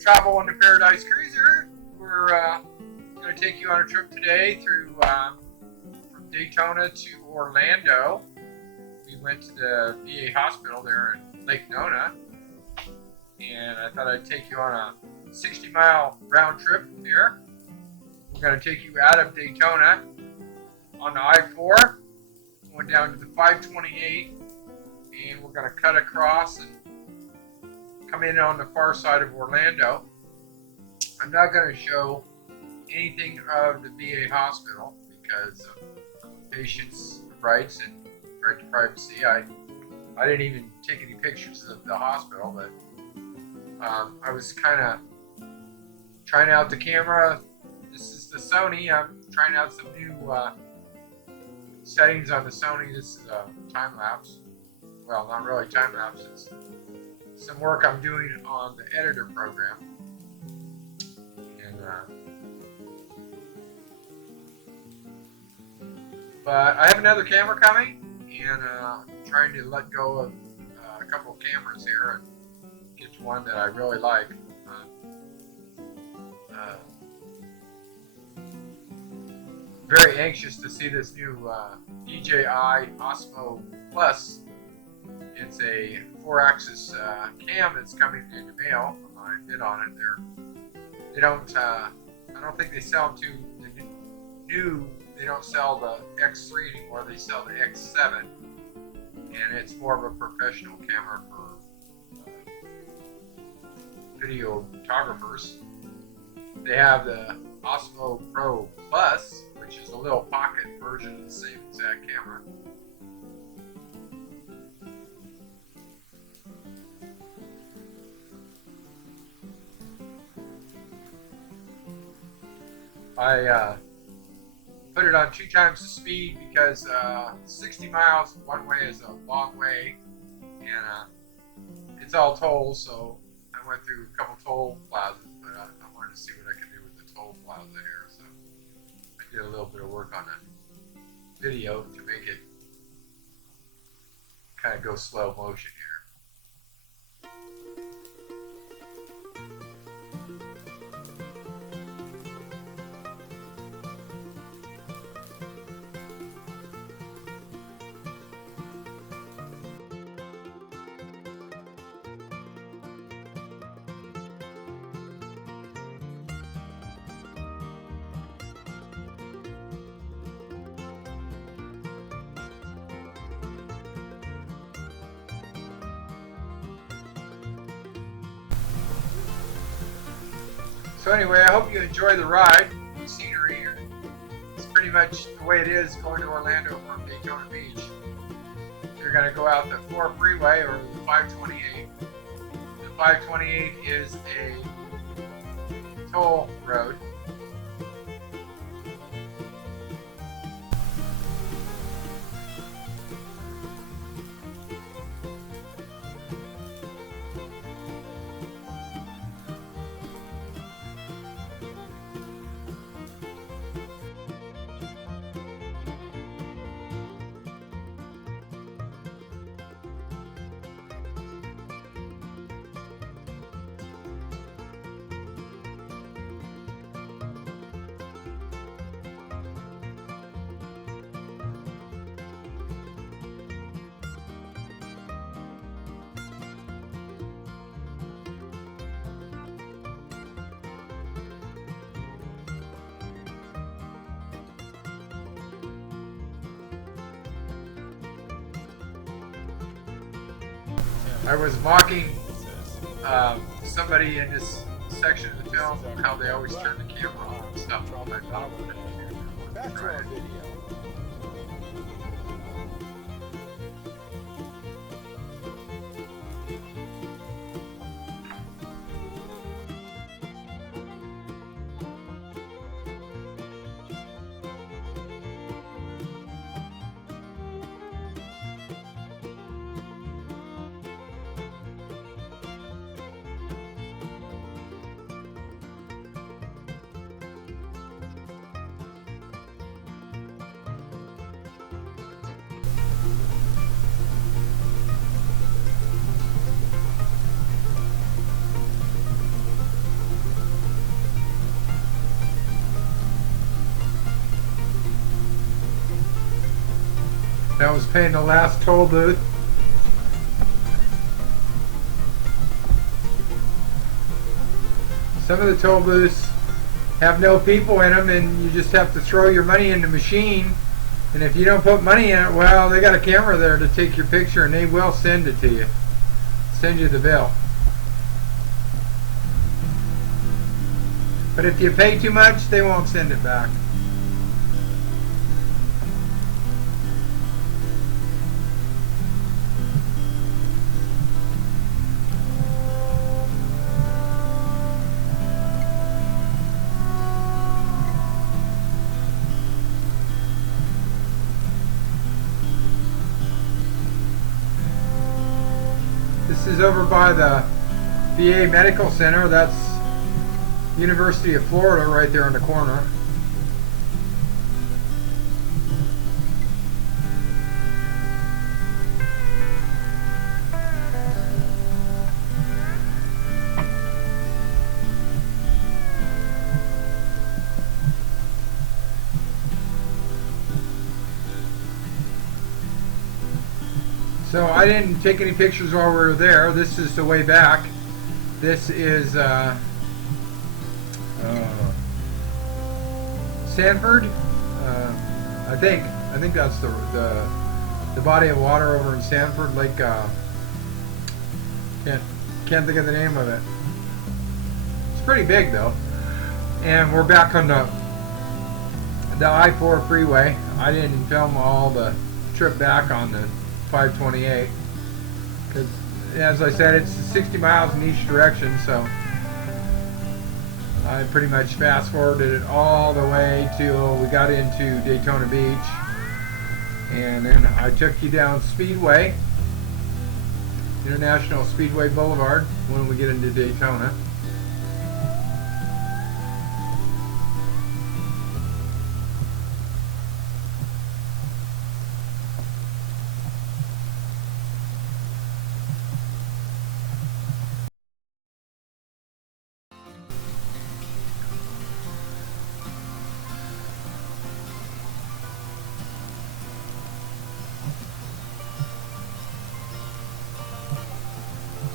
Travel on the Paradise Cruiser. We're going to take you on a trip today through from Daytona to Orlando. We went to the VA hospital there in Lake Nona, and I thought I'd take you on a 60-mile round trip here. We're going to take you out of Daytona on the I-4, going down to the 528, and we're going to cut across and come in on the far side of Orlando. I'm not going to show anything of the VA hospital because of patients' rights and right to privacy. I didn't even take any pictures of the hospital, but I was kind of trying out the camera. This is the Sony. I'm trying out some new settings on the Sony. This is a time lapse. Well, not really time lapse. It's some work I'm doing on the editor program. And but I have another camera coming, and I'm trying to let go of a couple of cameras here and get to one that I really like. Very anxious to see this new DJI Osmo Plus. It's a 4-axis cam that's coming in the mail. I bid on it. They don't. I don't think they sell them to the new. They don't sell the X3 anymore. They sell the X7, and it's more of a professional camera for videographers. They have the Osmo Pro Plus, which is a little pocket version of the same exact camera. I put it on 2 times the speed because 60 miles one way is a long way, and it's all tolls, so I went through a couple toll plazas, but I wanted to see what I could do with the toll plaza here, so I did a little bit of work on that video to make it kind of go slow motion here. So anyway, I hope you enjoy the ride. The scenery here. It's pretty much the way it is going to Orlando from Daytona Beach. You're going to go out the 4 freeway or the 528. The 528 is a toll road. I was mocking somebody in this section of the film how they always turn the camera on and stuff. Back to our video. That was paying the last toll booth. Some of the toll booths have no people in them, and you just have to throw your money in the machine. And if you don't put money in it, well, they got a camera there to take your picture, and they will send it to you. Send you the bill. But if you pay too much, they won't send it back. This is over by the VA Medical Center. That's University of Florida right there on the corner. So I didn't take any pictures while we were there. This is the way back. This is Sanford. I think that's the body of water over in Sanford. Lake. Can't think of the name of it. It's pretty big though. And we're back on the I-4 freeway. I didn't film all the trip back on the 528 because, as I said, it's 60 miles in each direction, so I pretty much fast forwarded it all the way till we got into Daytona Beach, and then I took you down Speedway, International Speedway Boulevard, when we get into Daytona.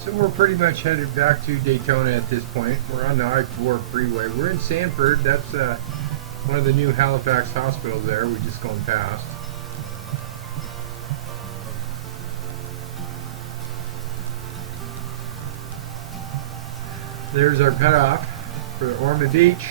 So we're pretty much headed back to Daytona at this point. We're on the I-4 freeway. We're in Sanford. That's one of the new Halifax hospitals there. We're just going past. There's our cutoff for Ormond Beach.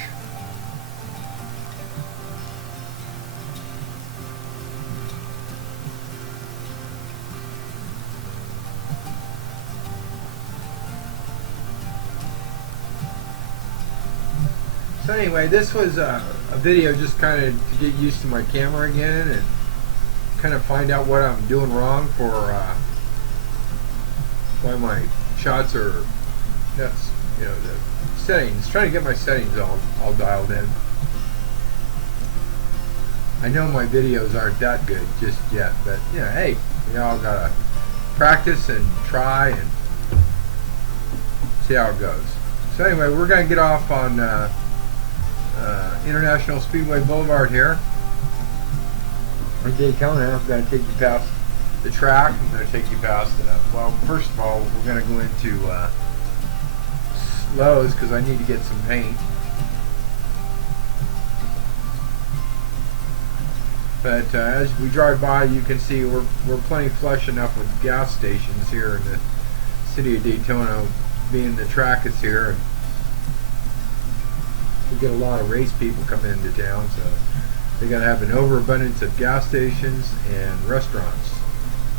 So anyway, this was a video just kind of to get used to my camera again and kind of find out what I'm doing wrong for why my shots are, that's, you know, the settings, trying to get my settings all dialed in. I know my videos aren't that good just yet, but you know, hey, you all gotta practice and try and see how it goes. So anyway, we're gonna get off on International Speedway Boulevard here in Daytona. I'm going to take you past the track. I'm going to take you past well, first of all, we're going to go into Lowe's because I need to get some paint. But as we drive by, you can see we're plenty flush enough with gas stations here in the city of Daytona, being the track is here. We get a lot of race people coming into town, so they got to have an overabundance of gas stations and restaurants,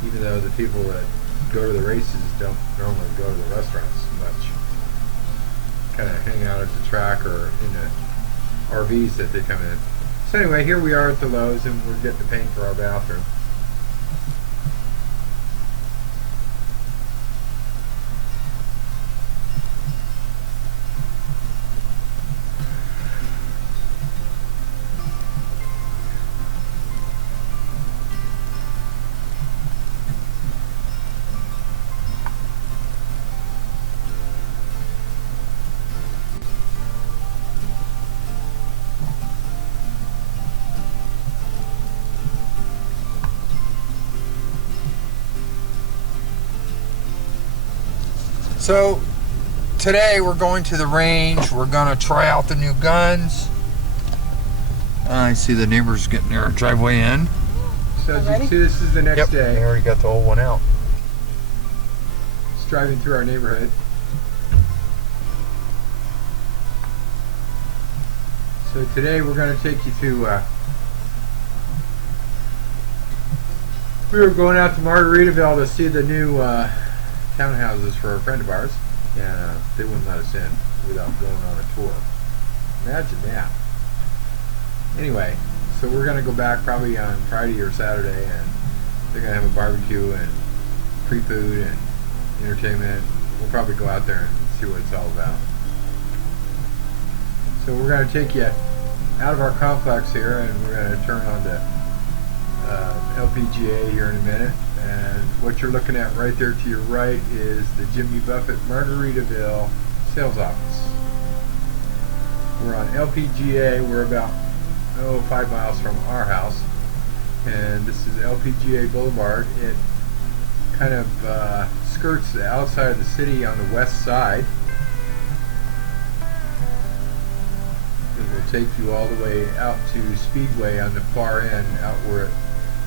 even though the people that go to the races don't normally go to the restaurants much. Kind of hang out at the track or in the RVs that they come in. So anyway, here we are at the Lowe's, and we're getting the paint for our bathroom. So today we're going to the range. We're gonna try out the new guns. I see the neighbors getting their driveway in. So as you see, this is the next day. They already got the old one out. Just driving through our neighborhood. So today we're going to take you to, we were going out to Margaritaville to see the new townhouses for a friend of ours, and they wouldn't let us in without going on a tour. Imagine that. Anyway, so we're going to go back probably on Friday or Saturday, and they're going to have a barbecue and free food and entertainment. We'll probably go out there and see what it's all about. So we're going to take you out of our complex here, and we're going to turn on to LPGA here in a minute. And what you're looking at right there to your right is the Jimmy Buffett Margaritaville sales office. We're on LPGA. We're about 5 miles from our house, and this is LPGA Boulevard. It kind of skirts the outside of the city on the west side. It will take you all the way out to Speedway on the far end, out where it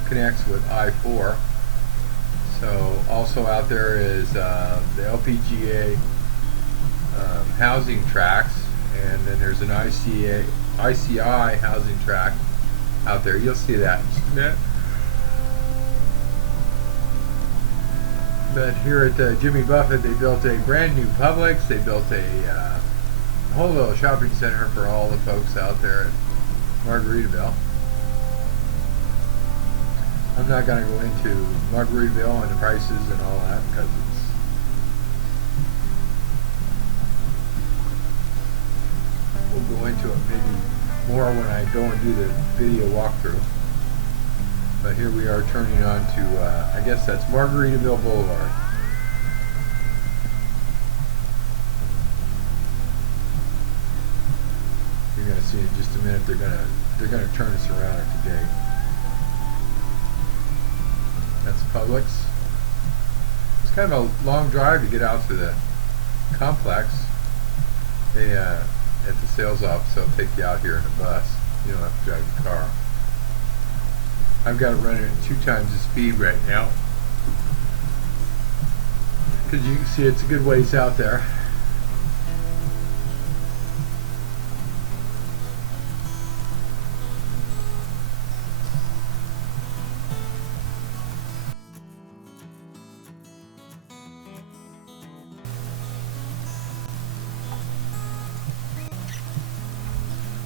connects with I-4. So also out there is the LPGA housing tracks, and then there's an ICI housing track out there. You'll see that in just a minute. But here at Jimmy Buffett, they built a brand new Publix. They built a whole little shopping center for all the folks out there at Margaritaville. I'm not going to go into Margaritaville and the prices and all that because we'll go into it maybe more when I go and do the video walkthrough. But here we are turning on to, I guess that's Margaritaville Boulevard. You're going to see in just a minute they're going to turn us around at the gate. That's Publix. It's kind of a long drive to get out to the complex. They at the sales office, they'll take you out here in a bus. You don't have to drive your car. I've got it running at 2 times the speed right now, because you can see it's a good ways out there.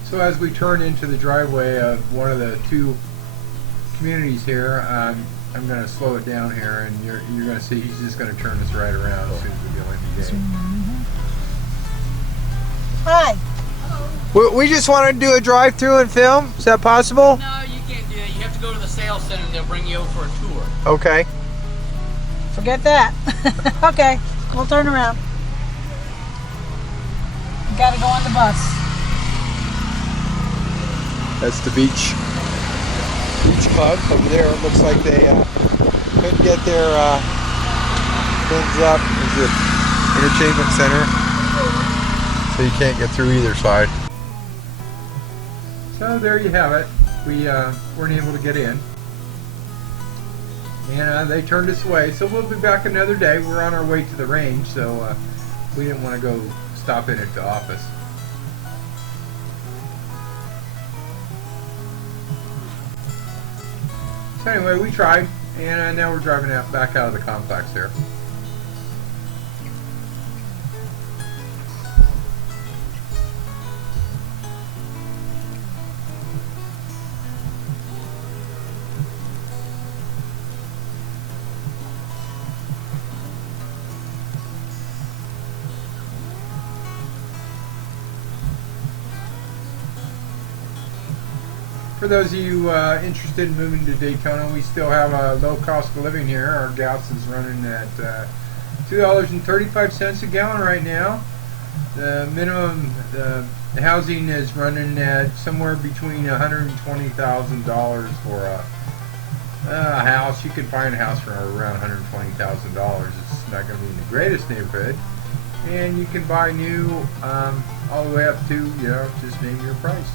So as we turn into the driveway of one of the 2 communities here, I'm going to slow it down here, and you're going to see he's just going to turn us right around as soon as we go in the gate. Hi. Hello. We just want to do a drive-through and film. Is that possible? No, you can't do that. You have to go to the sales center and they'll bring you over for a tour. Okay. Forget that. Okay, we'll turn around. You gotta go on the bus. That's the beach club over there. It looks like they couldn't get their fins up. It's an entertainment center, so you can't get through either side. So there you have it. We weren't able to get in, and they turned us away. So we'll be back another day. We're on our way to the range, so we didn't want to go stop in at the office. So anyway, we tried, and now we're driving back out of the complex here. For those of you interested in moving to Daytona, we still have a low cost of living here. Our gas is running at $2.35 a gallon right now. The minimum housing is running at somewhere between $120,000 for a house. You can find a house for around $120,000. It's not going to be in the greatest neighborhood, And you can buy new all the way up to, you know, just name your price.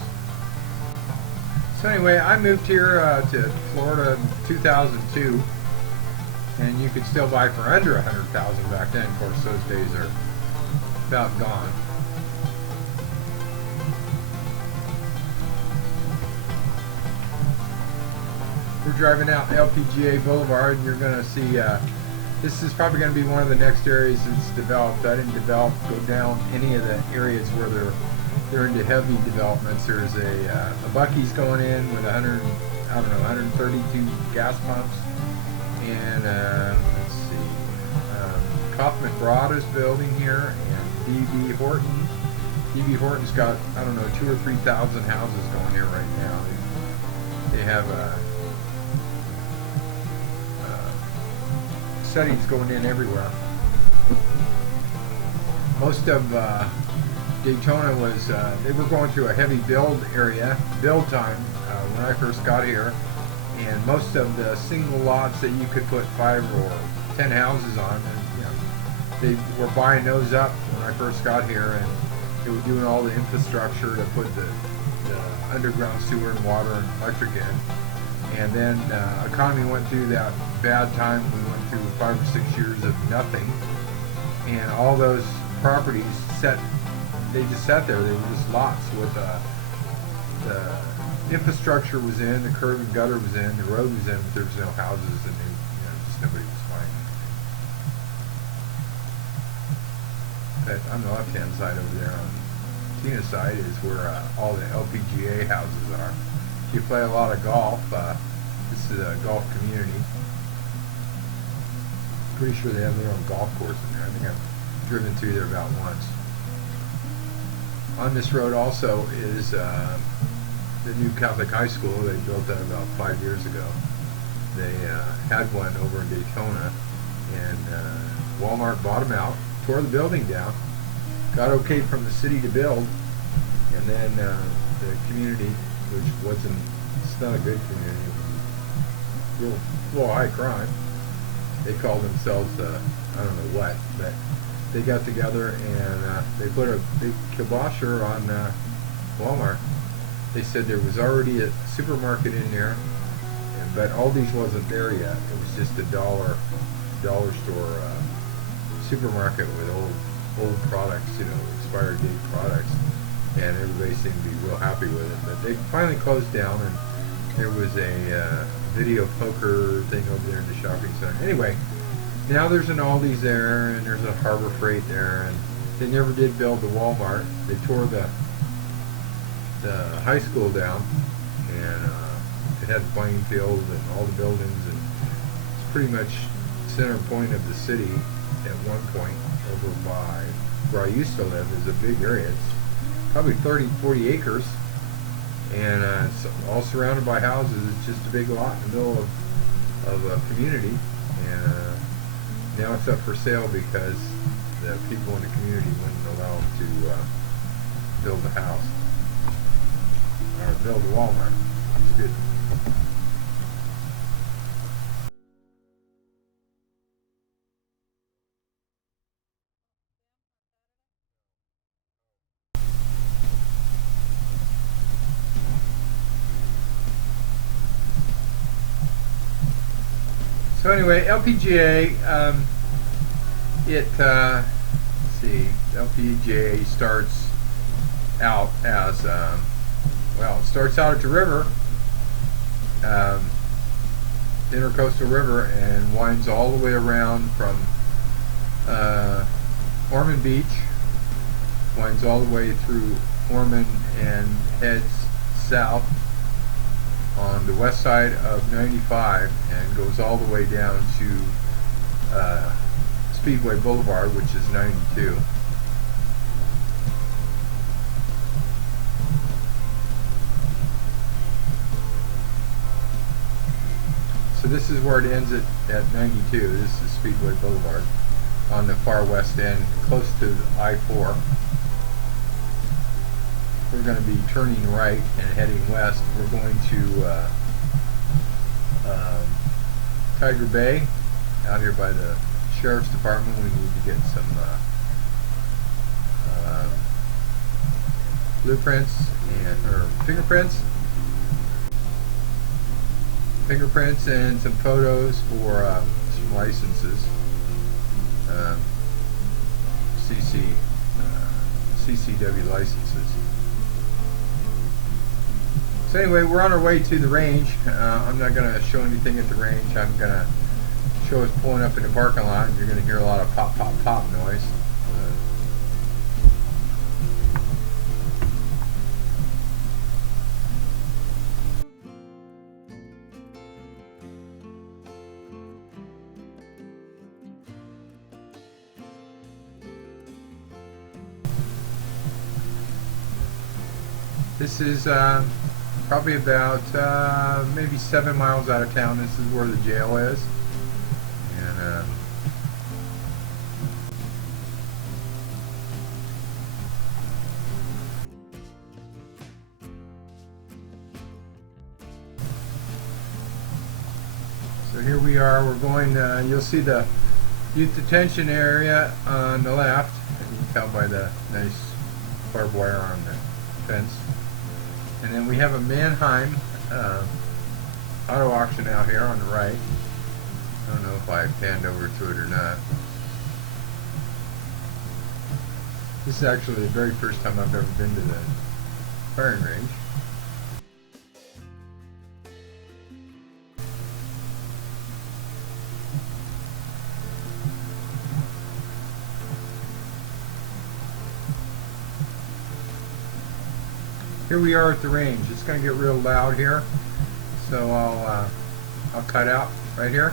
So anyway, I moved here to Florida in 2002, and you could still buy for under $100,000 back then. Of course, those days are about gone. We're driving out LPGA Boulevard, and you're going to see this is probably going to be one of the next areas that's developed. I didn't go down any of the areas where they're into heavy developments. There's a Buc-ee's going in with 132 gas pumps, and let's see, Coachmen Concord is building here, and D.B. Horton. D.B. Horton's got, I don't know, 2,000 or 3,000 houses going here right now. They have settings going in everywhere. Most of Daytona was, they were going through a heavy build time when I first got here, and most of the single lots that you could put 5 or 10 houses on, and, you know, they were buying those up when I first got here, and they were doing all the infrastructure to put the underground sewer and water and electric in. And then economy went through that bad time. We went through 5 or 6 years of nothing, and all those properties they just sat there. They were just lots with the infrastructure was in, the curb and gutter was in, the road was in, but there was no houses, and just nobody was buying them. But on the left-hand side over there, on Tina's side, is where all the LPGA houses are. If you play a lot of golf, this is a golf community. Pretty sure they have their own golf course in there. I think I've driven through there about once. On this road also is the new Catholic high school. They built that about 5 years ago. They had one over in Daytona, and Walmart bought them out, tore the building down, got okay from the city to build, and then the community, which wasn't, it's not a good community, it was a little high crime. They called themselves, I don't know what, but they got together and they put a big kibosher on Walmart. They said there was already a supermarket in there, but Aldi's wasn't there yet. It was just a dollar store supermarket with old products, expired date products, and everybody seemed to be real happy with it. But they finally closed down, and there was a video poker thing over there in the shopping center. Anyway, now there's an Aldi's there, and there's a Harbor Freight there, and they never did build the Walmart. They tore the high school down, and it had the playing field and all the buildings, and it's pretty much center point of the city at one point. Over by where I used to live is a big area. It's probably 30-40 acres, and it's all surrounded by houses. It's just a big lot in the middle of a community, and now it's up for sale because the people in the community wouldn't allow them to build a house or build a Walmart. It's good. So anyway, LPGA, let's see, LPGA starts out as, it starts out at the river, Intercoastal River, and winds all the way around from Ormond Beach, winds all the way through Ormond and heads south on the west side of 95 and goes all the way down to Speedway Boulevard, which is 92. So this is where it ends at 92. This is Speedway Boulevard on the far west end, close to I-4. We're going to be turning right and heading west. We're going to Tiger Bay, out here by the Sheriff's Department. We need to get some blueprints or fingerprints and some photos for some licenses, CCW licenses. So anyway, we're on our way to the range. I'm not going to show anything at the range. I'm going to show us pulling up in the parking lot. You're going to hear a lot of pop, pop, pop noise. This is probably about maybe 7 miles out of town. This is where the jail is. And so here we are. We're going, you'll see the youth detention area on the left. And you can tell by the nice barbed wire on the fence. And then we have a Mannheim auto auction out here on the right. I don't know if I panned over to it or not. This is actually the very first time I've ever been to the firing range. Here we are at the range. It's going to get real loud here, so I'll cut out right here.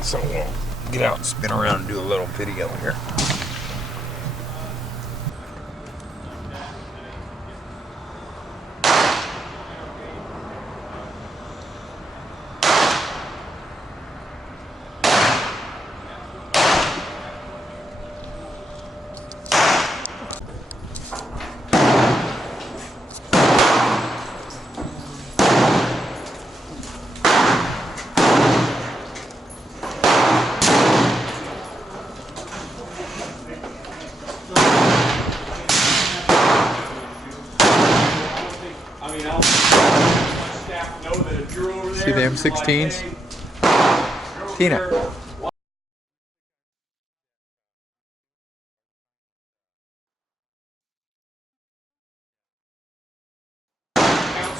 So we'll get out and spin around and do a little video here. See the M16s? Tina.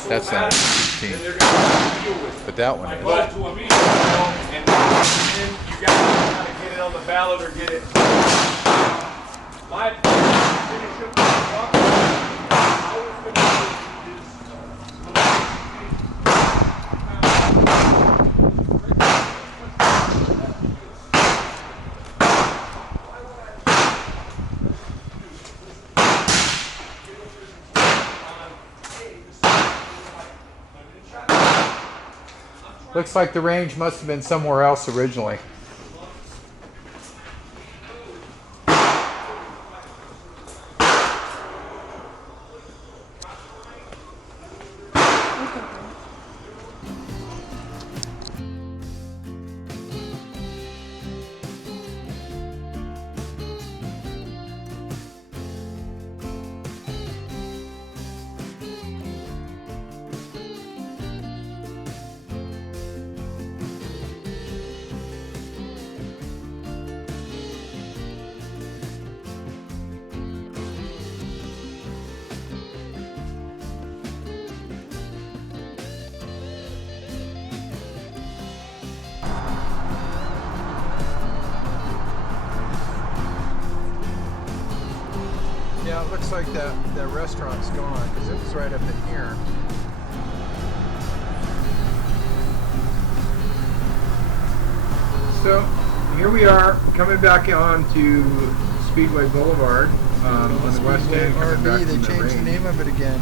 That's not M16, but that one is. But to a meeting, and you got to know how to get it on the ballot or get it. My finish up the talk. I was going to Looks like the range must have been somewhere else originally. Yeah, it looks like that restaurant's gone because it was right up in here. So here we are coming back on to Speedway Boulevard on the west end. Coming back They from changed the range. name of it again.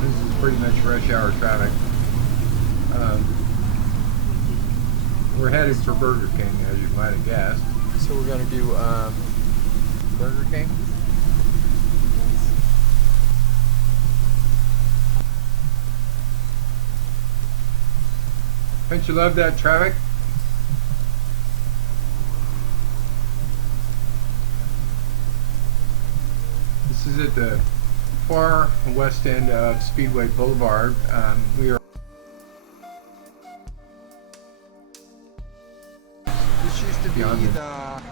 This is pretty much rush hour traffic. We're headed for Burger King, as you might have guessed. So we're gonna do Burger King. Don't you love that traffic? This is at the far west end of Speedway Boulevard. We are. This used to be Beyond the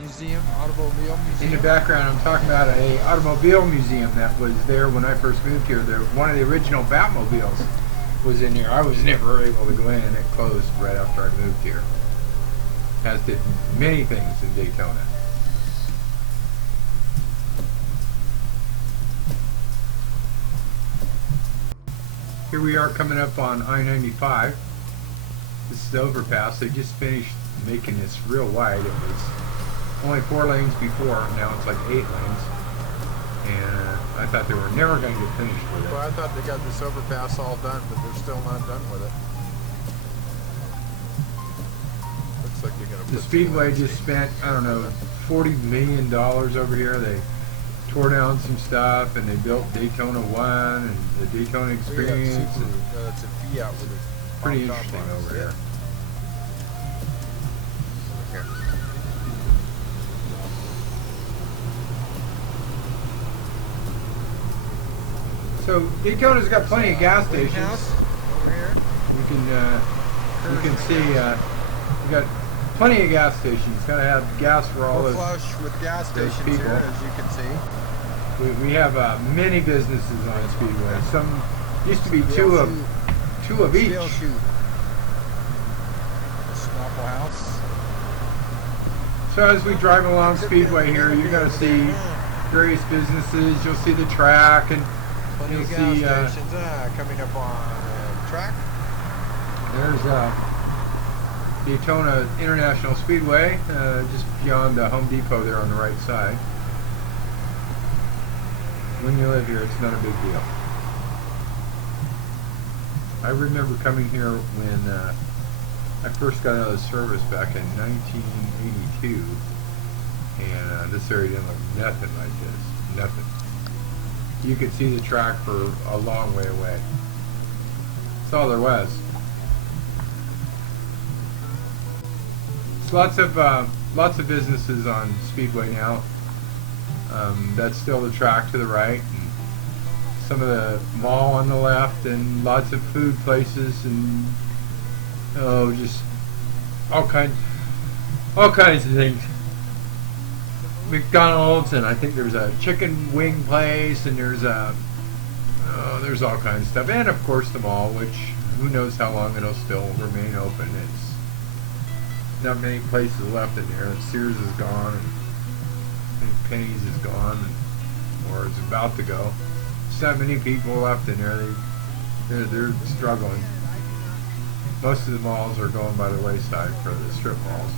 museum, automobile museum. In the background, I'm talking about a automobile museum that was there when I first moved here. One of the original Batmobiles was in here. I was never able to go in, and it closed right after I moved here. As did many things in Daytona. Here we are coming up on I-95. This is the overpass. They just finished making this real wide. It was only 4 lanes before. Now it's like 8 lanes. And I thought they were never going to get finished with it. Well, I thought they got this overpass all done, but they're still not done with it. Looks like they're going to. The Speedway just spent, I don't know, $40 million over here. They tore down some stuff, and they built Daytona 1 and the Daytona Experience. It's a Fiat with a Pretty interesting over here. So Daytona's got plenty of gas stations. Over here. You can see we got plenty of gas stations. Got to have gas for all We're those. flush with gas stations people. here, as you can see. We have many businesses on Speedway. Some used to be two of each. Steel shoot. Snapple House. So as we drive along Speedway here, you're going to see various businesses. You'll see the track, and Plenty you'll of gas see stations coming up on track. there's Daytona International Speedway, just beyond the Home Depot there on the right side. When you live here, it's not a big deal. I remember coming here when I first got out of service back in 1982, and this area didn't look nothing like this. Nothing. You could see the track for a long way away. That's all there was. There's lots of businesses on Speedway now. That's still the track to the right, and some of the mall on the left, and lots of food places, and just all kinds of things. McDonald's, and I think there's a chicken wing place, and there's there's all kinds of stuff, and of course the mall, which who knows how long it'll still remain open. It's not many places left in there. Sears is gone, and I think Penny's is gone, or it's about to go. There's not many people left in there. They're struggling. Most of the malls are going by the wayside for the strip malls.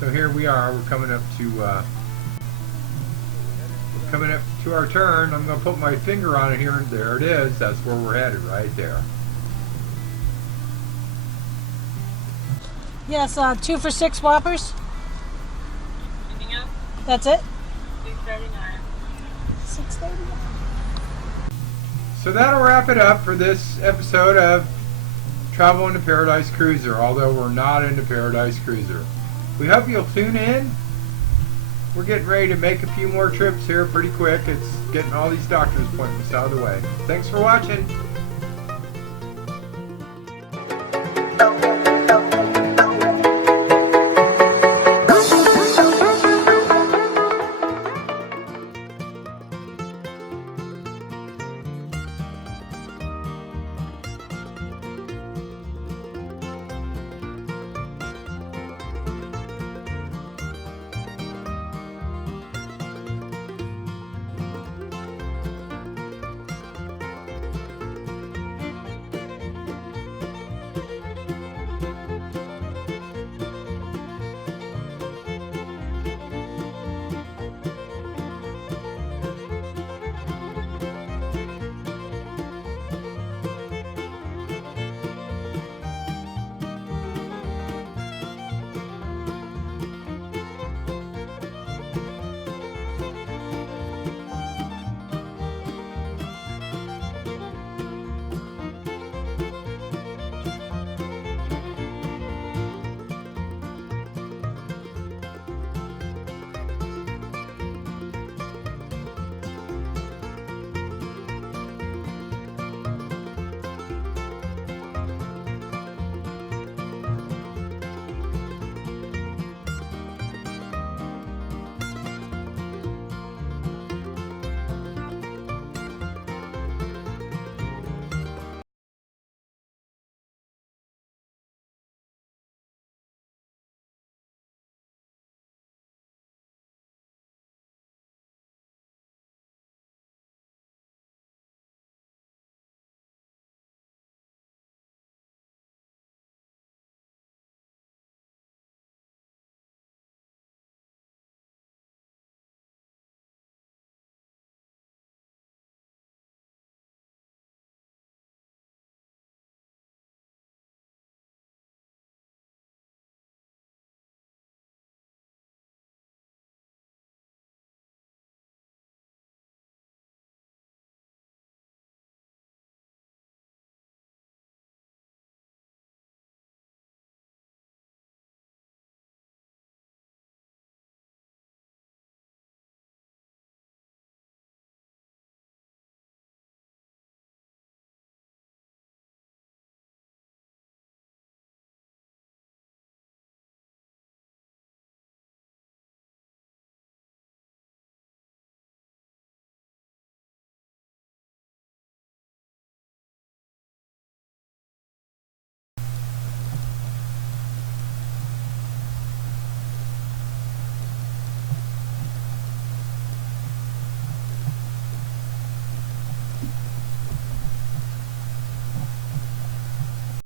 So here we are. We're coming up to our turn. I'm going to put my finger on it here, and there it is. That's where we're headed, right there. Yes, 2 for 6 Whoppers. Anything else? That's it. $6.39. $6.39. So that'll wrap it up for this episode of Travel into Paradise Cruiser, although we're not into Paradise Cruiser. We hope you'll tune in. We're getting ready to make a few more trips here pretty quick. It's getting all these doctor's appointments out of the way. Thanks for watching.